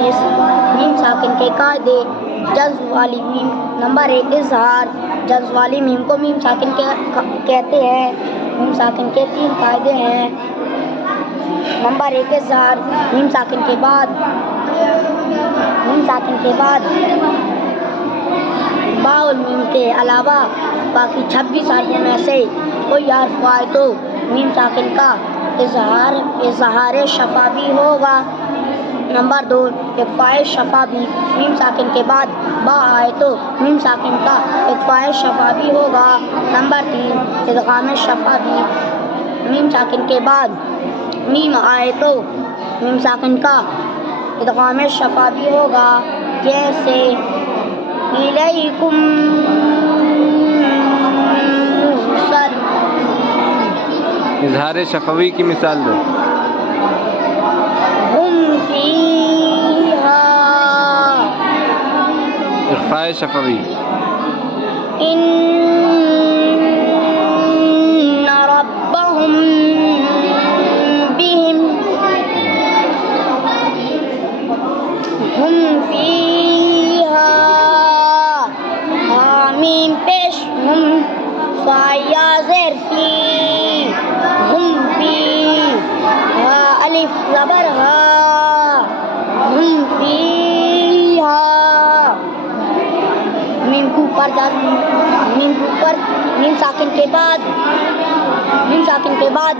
تخصیص میم ساکن کے قاعدے جذب والی میم نمبر 1 اظہار جذب والی میم کو میم ساکن کہتے ہیں میم ساکن کے 3 قاعدے ہیں نمبر 1 اظہار میم ساکن کے بعد با میم کے علاوہ باقی 26 حرفوں میں سے کوئی حرف آئے تو میم ساکن کا اظہار شفوی ہوگا نمبر 2 اخفاء شفوی میم ساکن کے بعد با آئے تو میم ساکن کا اخفاء شفوی ہوگا نمبر 3 ادغام شفوی میم ساکن کے بعد میم آئے تو میم ساکن کا ادغام شفوی ہوگا جیسے الیکم اظہار شفوی کی مثال دو ہم فیہا اخفاء شفوی ان ربہم بہم ہم فیہا حامیم پیش ہم فایا زیر فی ہم فیہا الف زبر ہا ہم فیہا میم کو اوپر میم ساکن کے بعد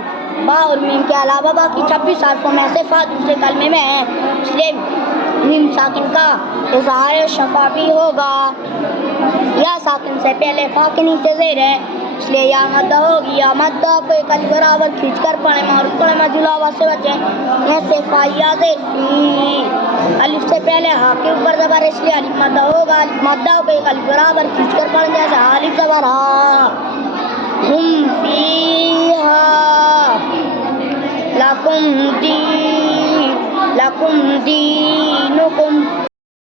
با اور میم کے علاوہ باقی 26 حرفوں میں سے فا دوسرے کلمے میں ہے اس لیے میم ساکن کا اظہار شفوی ہوگا یا ساکن سے پہلے فا کے نیچے زیر ہے اس لیے یا مدہ ہوگی یا مدہ کو ایک الف برابر کھینچ کر پڑھیں معروف پڑھیں مجھول آواز سے بچیں جیسے فا یا زیر فی الف سے پہلے ہا کے اوپر زبر اس لیے الف مدہ ہوگا الف مدہ کو ایک الف برابر کھینچ کر پڑھیں جیسے الف زبر ہا ہم فیہا لکم دینکم